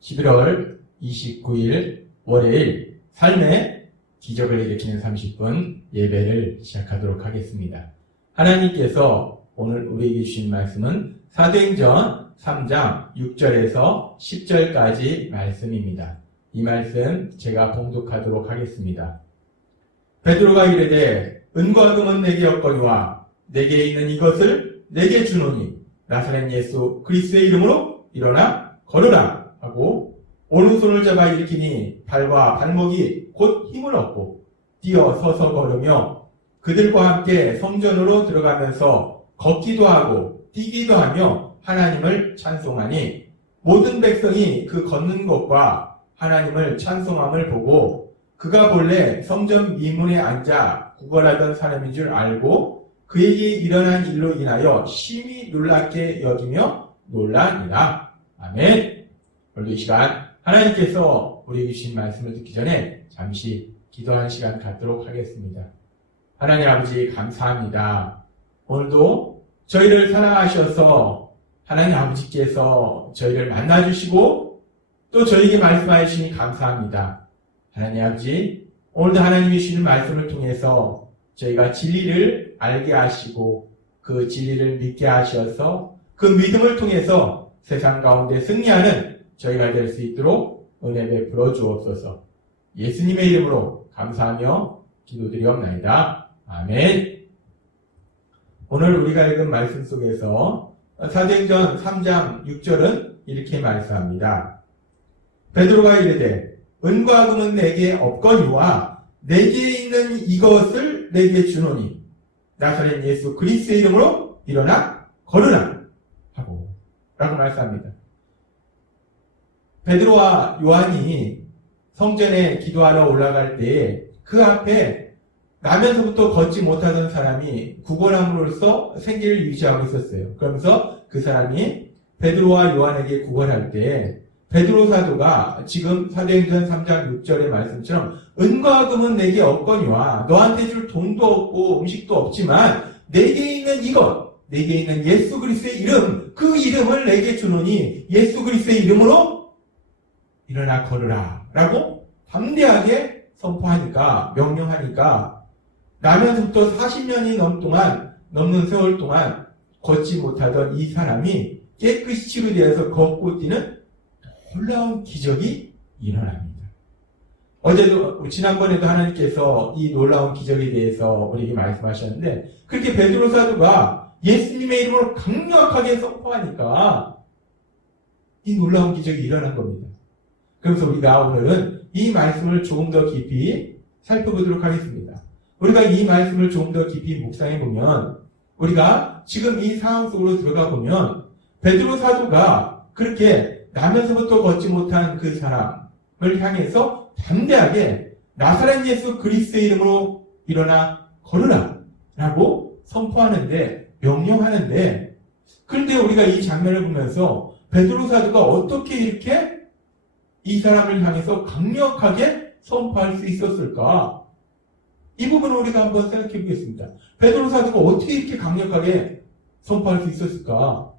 11월 29일 월요일 삶의 기적을 일으키는 30분 예배를 시작하도록 하겠습니다. 하나님께서 오늘 우리에게 주신 말씀은 사도행전 3장 6절에서 10절까지 말씀입니다. 이 말씀 제가 봉독하도록 하겠습니다. 베드로가 이르되 은과 금은 내게 없거니와 내게 있는 이것을 내게 주노니 나사렛 예수 그리스도의 이름으로 일어나 걸으라 하고 오른손을 잡아 일으키니 발과 발목이 곧 힘을 얻고 뛰어 서서 걸으며 그들과 함께 성전으로 들어가면서 걷기도 하고 뛰기도 하며 하나님을 찬송하니 모든 백성이 그 걷는 것과 하나님을 찬송함을 보고 그가 본래 성전 미문에 앉아 구걸하던 사람인 줄 알고 그에게 일어난 일로 인하여 심히 놀랍게 여기며 놀라니라. 아멘. 오늘도 이 시간 하나님께서 우리에게 주신 말씀을 듣기 전에 잠시 기도하는 시간 갖도록 하겠습니다. 하나님 아버지 감사합니다. 오늘도 저희를 사랑하셔서 하나님 아버지께서 저희를 만나주시고 또 저희에게 말씀하여 주시니 감사합니다. 하나님 아버지 오늘도 하나님이 주시는 말씀을 통해서 저희가 진리를 알게 하시고 그 진리를 믿게 하셔서 그 믿음을 통해서 세상 가운데 승리하는 저희가 될 수 있도록 은혜 베풀어 주옵소서. 예수님의 이름으로 감사하며 기도드리옵나이다. 아멘. 오늘 우리가 읽은 말씀 속에서 사도행전 3장 6절은 이렇게 말씀합니다. 베드로가 이르되 은과 금은 내게 없거니와 내게 있는 이것을 내게 주노니 나사렛 예수 그리스도의 이름으로 일어나 걸으라 하고 라고 말씀합니다. 베드로와 요한이 성전에 기도하러 올라갈 때 그 앞에 나면서부터 걷지 못하던 사람이 구걸함으로써 생계를 유지하고 있었어요. 그러면서 그 사람이 베드로와 요한에게 구걸할 때 베드로 사도가 지금 사도행전 3장 6절의 말씀처럼 은과 금은 내게 없거니와 너한테 줄 돈도 없고 음식도 없지만 내게 있는 이것, 내게 있는 예수 그리스도의 이름, 그 이름을 내게 주노니 예수 그리스도의 이름으로 일어나 걸으라 라고 담대하게 선포하니까, 명령하니까 나면서부터 40년이 넘는 세월 동안 걷지 못하던 이 사람이 깨끗이 치료되어서 걷고 뛰는 놀라운 기적이 일어납니다. 지난번에도 하나님께서 이 놀라운 기적에 대해서 우리에게 말씀하셨는데 그렇게 베드로 사도가 예수님의 이름으로 강력하게 선포하니까 이 놀라운 기적이 일어난 겁니다. 그래서 우리가 오늘은 이 말씀을 조금 더 깊이 살펴보도록 하겠습니다. 우리가 이 말씀을 조금 더 깊이 묵상해 보면 우리가 지금 이 상황 속으로 들어가 보면 베드로 사도가 그렇게 나면서부터 걷지 못한 그 사람을 향해서 담대하게 나사렛 예수 그리스도의 이름으로 일어나 걸으라 라고 선포하는데 명령하는데 그런데 우리가 이 장면을 보면서 베드로 사도가 어떻게 이렇게 이 사람을 향해서 강력하게 선포할 수 있었을까? 이 부분을 우리가 한번 생각해 보겠습니다. 베드로 사도가 어떻게 이렇게 강력하게 선포할 수 있었을까?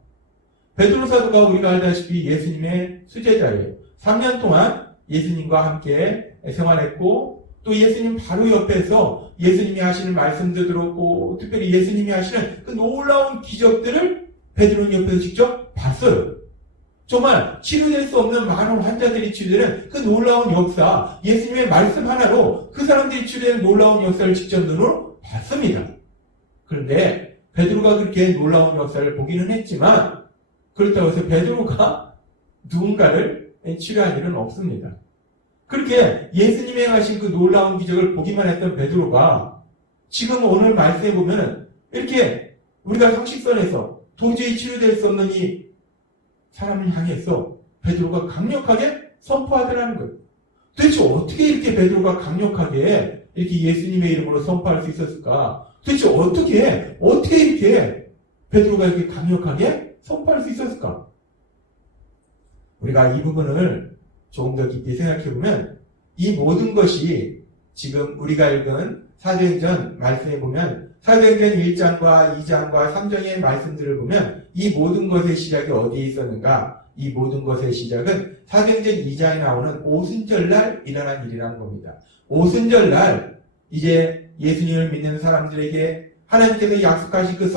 베드로 사도가 우리가 알다시피 예수님의 수제자예요. 3년 동안 예수님과 함께 생활했고 또 예수님 바로 옆에서 예수님이 하시는 말씀도 들었고 특별히 예수님이 하시는 그 놀라운 기적들을 베드로는 옆에서 직접 봤어요. 정말 치료될 수 없는 많은 환자들이 치료되는 그 놀라운 역사, 예수님의 말씀 하나로 그 사람들이 치료되는 놀라운 역사를 직접 눈으로 봤습니다. 그런데 베드로가 그렇게 놀라운 역사를 보기는 했지만 그렇다고 해서 베드로가 누군가를 치료한 일은 없습니다. 그렇게 예수님이 행하신 그 놀라운 기적을 보기만 했던 베드로가 지금 오늘 말씀해 보면 이렇게 우리가 상식선에서 도저히 치료될 수 없는 이 사람을 향해서 베드로가 강력하게 선포하더라는 거예요. 도대체 어떻게 이렇게 베드로가 강력하게 이렇게 예수님의 이름으로 선포할 수 있었을까? 도대체 어떻게 이렇게 베드로가 이렇게 강력하게 선포할 수 있었을까? 우리가 이 부분을 조금 더 깊이 생각해보면 이 모든 것이 지금 우리가 읽은 사도행전 말씀에 보면 사도행전 1장과 2장과 3장의 말씀들을 보면 이 모든 것의 시작이 어디에 있었는가? 이 모든 것의 시작은 사도행전 2장에 나오는 오순절날 일어난 일이라는 겁니다. 오순절날 이제 예수님을 믿는 사람들에게 하나님께서 약속하신 그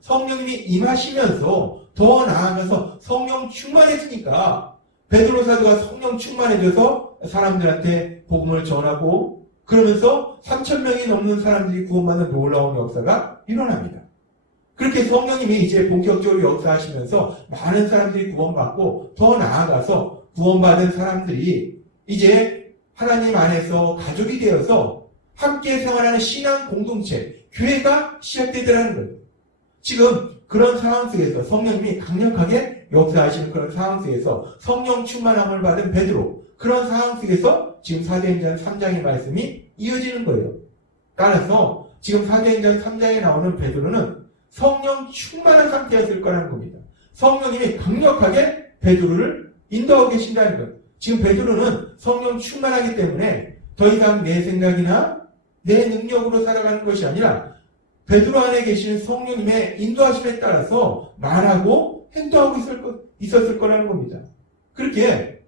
성령님이 임하시면서 더 나아가서 성령 충만해지니까 베드로 사도가 성령 충만해져서 사람들한테 복음을 전하고 그러면서 3,000명이 넘는 사람들이 구원받는 놀라운 역사가 일어납니다. 그렇게 성령님이 이제 본격적으로 역사하시면서 많은 사람들이 구원받고 더 나아가서 구원받은 사람들이 이제 하나님 안에서 가족이 되어서 함께 생활하는 신앙 공동체, 교회가 시작되더라는 거예요. 지금 그런 상황 속에서 성령님이 강력하게 역사하시는 그런 상황 속에서 성령 충만함을 받은 베드로, 그런 상황 속에서 지금 사도행전 3장의 말씀이 이어지는 거예요. 따라서 지금 사도행전 3장에 나오는 베드로는 성령 충만한 상태였을 거라는 겁니다. 성령님이 강력하게 베드로를 인도하고 계신다는 거예요. 지금 베드로는 성령 충만하기 때문에 더 이상 내 생각이나 내 능력으로 살아가는 것이 아니라 베드로 안에 계시는 성령님의 인도하심에 따라서 말하고 행동하고 있었을 거라는 겁니다. 그렇게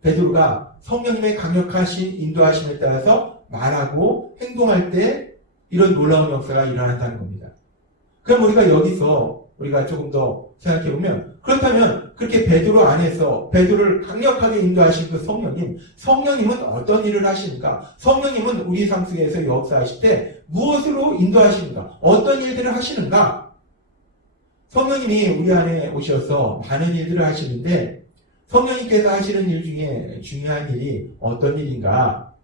베드로가 성령님의 강력하신 인도하심에 따라서 말하고 행동할 때 이런 놀라운 역사가 일어났다는 겁니다. 그럼 우리가 여기서 우리가 조금 더 생각해보면, 그렇다면 그렇게 베드로 안에서 베드로를 강력하게 인도하신 그 성령님은 어떤 일을 하시는가? 성령님은 우리 삶 속에서 역사하실 때 무엇으로 인도하시는가? 어떤 일들을 하시는가? 성령님이 우리 안에 오셔서 많은 일들을 하시는데 성령님께서 하시는 일 중에 중요한 일이 어떤 일인가?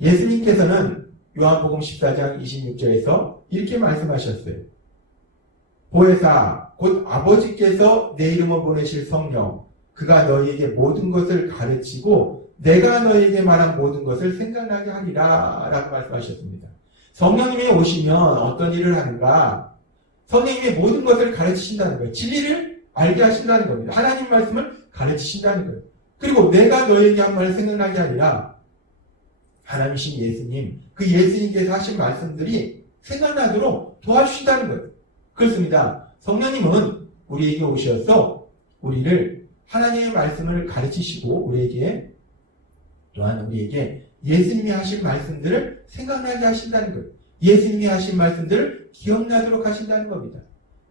예수님께서는 요한복음 14장 26절에서 이렇게 말씀하셨어요. 보혜사 곧 아버지께서 내 이름으로 보내실 성령, 그가 너희에게 모든 것을 가르치고 내가 너희에게 말한 모든 것을 생각나게 하리라 라고 말씀하셨습니다. 성령님이 오시면 어떤 일을 하는가? 성령님이 모든 것을 가르치신다는 거예요. 진리를 알게 하신다는 겁니다. 하나님 말씀을 가르치신다는 거예요. 그리고 내가 너희에게 한 말을 생각나게 하리라. 하나님이신 예수님, 그 예수님께서 하신 말씀들이 생각나도록 도와주신다는 거예요. 그렇습니다. 성령님은 우리에게 오셔서 우리를 하나님의 말씀을 가르치시고 우리에게 또한 우리에게 예수님이 하신 말씀들을 생각나게 하신다는 거예요. 예수님이 하신 말씀들을 기억나도록 하신다는 겁니다.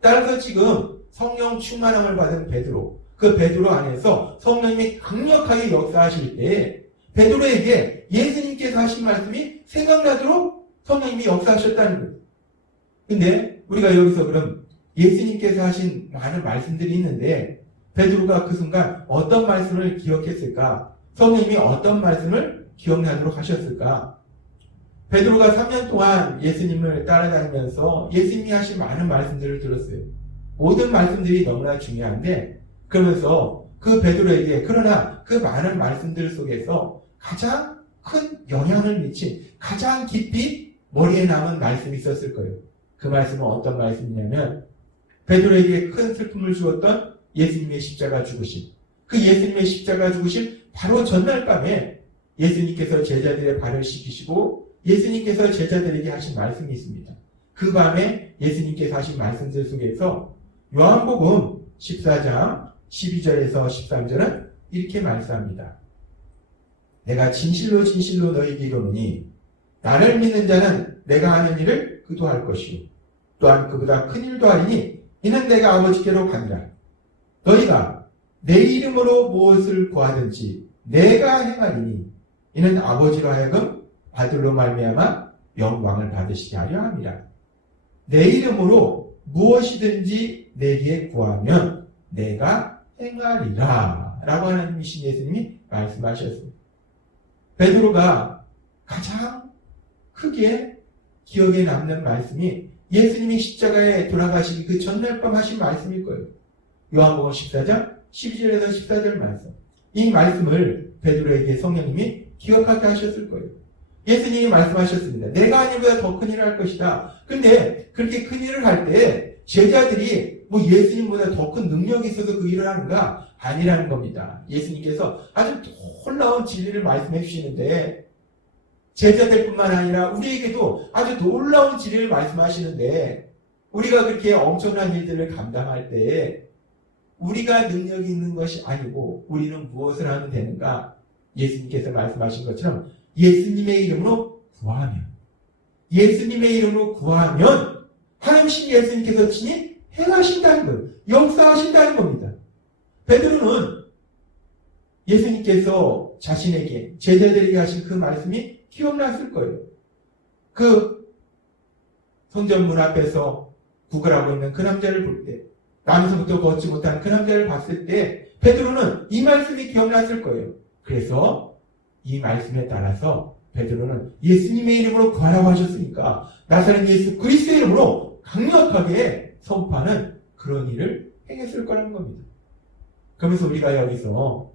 따라서 지금 성령 충만함을 받은 베드로, 그 베드로 안에서 성령님이 강력하게 역사하실 때 베드로에게 예수님께서 하신 말씀이 생각나도록 성령님이 역사하셨다는 거예요. 근데 우리가 여기서 그럼 예수님께서 하신 많은 말씀들이 있는데 베드로가 그 순간 어떤 말씀을 기억했을까? 성령님이 어떤 말씀을 기억나도록 하셨을까? 베드로가 3년 동안 예수님을 따라다니면서 예수님이 하신 많은 말씀들을 들었어요. 모든 말씀들이 너무나 중요한데 그러면서 그 베드로에게 그러나 그 많은 말씀들 속에서 가장 큰 영향을 미친 가장 깊이 머리에 남은 말씀이 있었을 거예요. 그 말씀은 어떤 말씀이냐면 베드로에게 큰 슬픔을 주었던 예수님의 십자가 죽으심. 그 예수님의 십자가 죽으심 바로 전날 밤에 예수님께서 제자들의 발을 씻기시고 예수님께서 제자들에게 하신 말씀이 있습니다. 그 밤에 예수님께서 하신 말씀들 속에서 요한복음 14장 12절에서 13절은 이렇게 말씀합니다. 내가 진실로 진실로 너희에게 이르노니 나를 믿는 자는 내가 하는 일을 그도 할 것이요 또한 그보다 큰 일도 하리니 이는 내가 아버지께로 가니라. 너희가 내 이름으로 무엇을 구하든지 내가 행하리니 이는 아버지로 하여금 아들로 말미암아 영광을 받으시게 하려 함이라. 내 이름으로 무엇이든지 내게 구하면 내가 행하리라 라고 하나님이신 예수님이 말씀하셨습니다. 베드로가 가장 크게 기억에 남는 말씀이 예수님이 십자가에 돌아가시기 그 전날 밤 하신 말씀일 거예요. 요한복음 14장 12절에서 14절 말씀. 이 말씀을 베드로에게 성령님이 기억하게 하셨을 거예요. 예수님이 말씀하셨습니다. 내가 아니보다 더 큰 일을 할 것이다. 근데 그렇게 큰 일을 할 때 제자들이 뭐 예수님보다 더 큰 능력이 있어서 그 일을 하는가? 아니라는 겁니다. 예수님께서 아주 놀라운 진리를 말씀해 주시는데 제자들뿐만 아니라 우리에게도 아주 놀라운 진리를 말씀하시는데 우리가 그렇게 엄청난 일들을 감당할 때 우리가 능력이 있는 것이 아니고 우리는 무엇을 하면 되는가? 예수님께서 말씀하신 것처럼 예수님의 이름으로 구하면, 예수님의 이름으로 구하면 하나님 예수님께서 친히 행하신다는 거예요. 역사하신다는 겁니다. 베드로는 예수님께서 자신에게, 제자들에게 하신 그 말씀이 기억났을 거예요. 그 성전 문 앞에서 구걸하고 있는 그 남자를 볼 때, 남에서부터 걷지 못한 그 남자를 봤을 때 베드로는 이 말씀이 기억났을 거예요. 그래서 이 말씀에 따라서 베드로는 예수님의 이름으로 구하라고 하셨으니까 나사렛 예수 그리스도의 이름으로 강력하게 선포하는 그런 일을 행했을 거라는 겁니다. 그러면서 우리가 여기서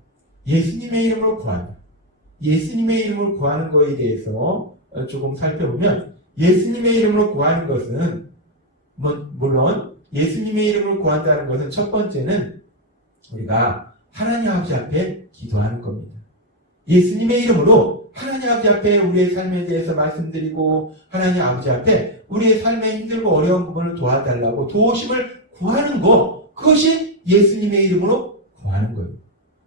예수님의 이름으로 구한다, 예수님의 이름으로 구하는 것에 대해서 조금 살펴보면, 예수님의 이름으로 구하는 것은 물론 예수님의 이름으로 구한다는 것은 첫 번째는 우리가 하나님 아버지 앞에 기도하는 겁니다. 예수님의 이름으로 하나님 아버지 앞에 우리의 삶에 대해서 말씀드리고 하나님 아버지 앞에 우리의 삶에 힘들고 어려운 부분을 도와달라고 도우심을 구하는 것, 그것이 예수님의 이름으로 구하는 거예요.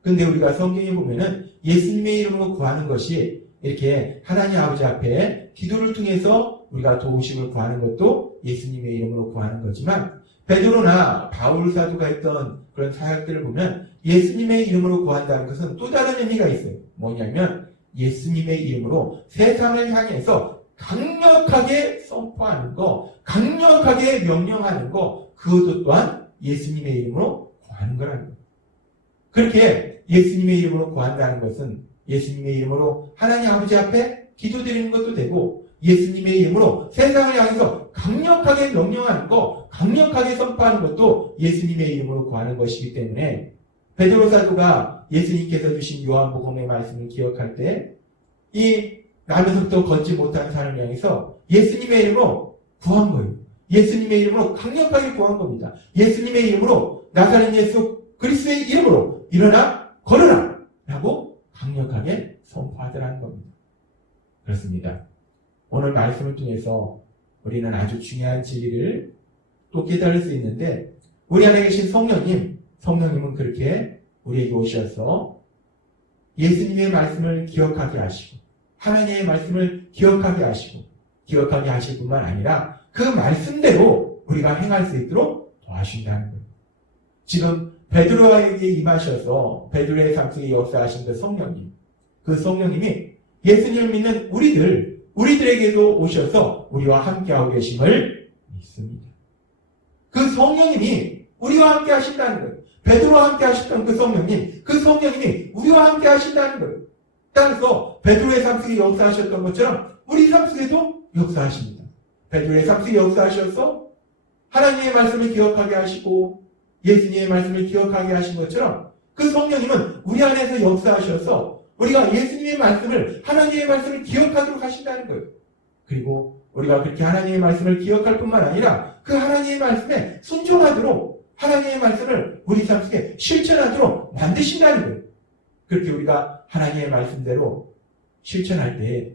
근데 우리가 성경에 보면은 예수님의 이름으로 구하는 것이 이렇게 하나님 아버지 앞에 기도를 통해서 우리가 도우심을 구하는 것도 예수님의 이름으로 구하는 거지만, 베드로나 바울 사도가 했던 그런 사역들을 보면 예수님의 이름으로 구한다는 것은 또 다른 의미가 있어요. 뭐냐면 예수님의 이름으로 세상을 향해서 강력하게 선포하는 거, 강력하게 명령하는 거, 그것도 또한 예수님의 이름으로 구하는 거라는 거예요. 그렇게 예수님의 이름으로 구한다는 것은 예수님의 이름으로 하나님 아버지 앞에 기도드리는 것도 되고, 예수님의 이름으로 세상을 향해서 강력하게 명령하는 거, 강력하게 선포하는 것도 예수님의 이름으로 구하는 것이기 때문에 베드로 사도가 예수님께서 주신 요한복음의 말씀을 기억할 때 이 나면서부터 걷지 못한 사람을 향해서 예수님의 이름으로 구한 거예요. 예수님의 이름으로 강력하게 구한 겁니다. 예수님의 이름으로 나사렛 예수 그리스도의 이름으로 일어나 걸어라 라고 강력하게 선포하더라는 겁니다. 그렇습니다. 오늘 말씀을 통해서 우리는 아주 중요한 진리를 또 깨달을 수 있는데, 우리 안에 계신 성령님은 그렇게 우리에게 오셔서 예수님의 말씀을 기억하게 하시고 하나님의 말씀을 기억하게 하실 뿐만 아니라 그 말씀대로 우리가 행할 수 있도록 도와주신다는 거예요. 지금 베드로에게 임하셔서 베드로의 삶 속에 역사하신 그 성령님이 예수님을 믿는 우리들에게도 오셔서 우리와 함께하고 계심을 믿습니다. 그 성령님이 우리와 함께 하신다는 거예요. 베드로와 함께 하셨던 그 성령님이 우리와 함께 하신다는 거예요. 따라서 베드로의 삶 속에 역사하셨던 것처럼 우리 삶 속에도 역사하십니다. 베드로의 삶 속에 역사하셔서 하나님의 말씀을 기억하게 하시고 예수님의 말씀을 기억하게 하신 것처럼 그 성령님은 우리 안에서 역사하셔서 우리가 예수님의 말씀을, 하나님의 말씀을 기억하도록 하신다는 거예요. 그리고 우리가 그렇게 하나님의 말씀을 기억할 뿐만 아니라 그 하나님의 말씀에 순종하도록 하나님의 말씀을 우리 삶 속에 실천하도록 만드신다는 거예요. 그렇게 우리가 하나님의 말씀대로 실천할 때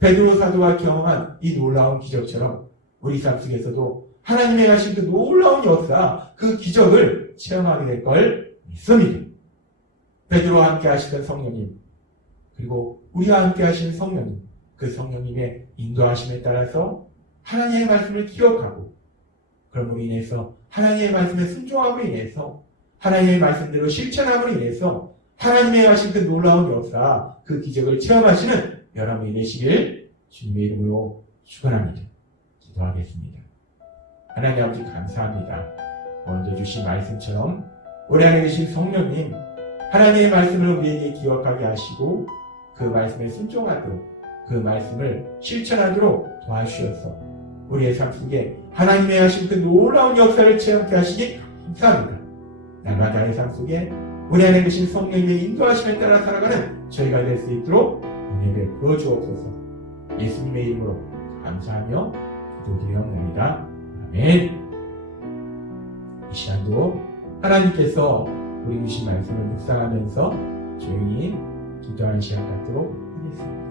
베드로 사도가 경험한 이 놀라운 기적처럼 우리 삶 속에서도 하나님의 하신 그 놀라운 역사, 그 기적을 체험하게 될 걸 믿습니다. 베드로와 함께 하시던 성령님, 그리고 우리와 함께 하신 성령님, 그 성령님의 인도하심에 따라서 하나님의 말씀을 기억하고, 그럼으로 인해서 하나님의 말씀에 순종함으로 인해서 하나님의 말씀대로 실천함으로 인해서 하나님의 하신 그 놀라운 역사, 그 기적을 체험하시는 여러분이 되시길 주님의 이름으로 축원합니다. 기도하겠습니다. 하나님 아버지 감사합니다. 먼저 주신 말씀처럼 우리 안에 계신 성령님, 하나님의 말씀을 우리에게 기억하게 하시고 그 말씀에 순종하도록, 그 말씀을 실천하도록 도와주셔서 우리의 삶 속에 하나님의 하신 그 놀라운 역사를 체험케 하시기 감사합니다. 날마다의 삶 속에 우리 안에 계신 성령님의 인도하심에 따라 살아가는 저희가 될 수 있도록 은혜를 베풀어 주옵소서. 예수님의 이름으로 감사하며 기도드리옵나이다. 아멘. 이 시간도 하나님께서 우리 주신 말씀을 묵상하면서 조용히 기도하는 시간 갖도록 하겠습니다.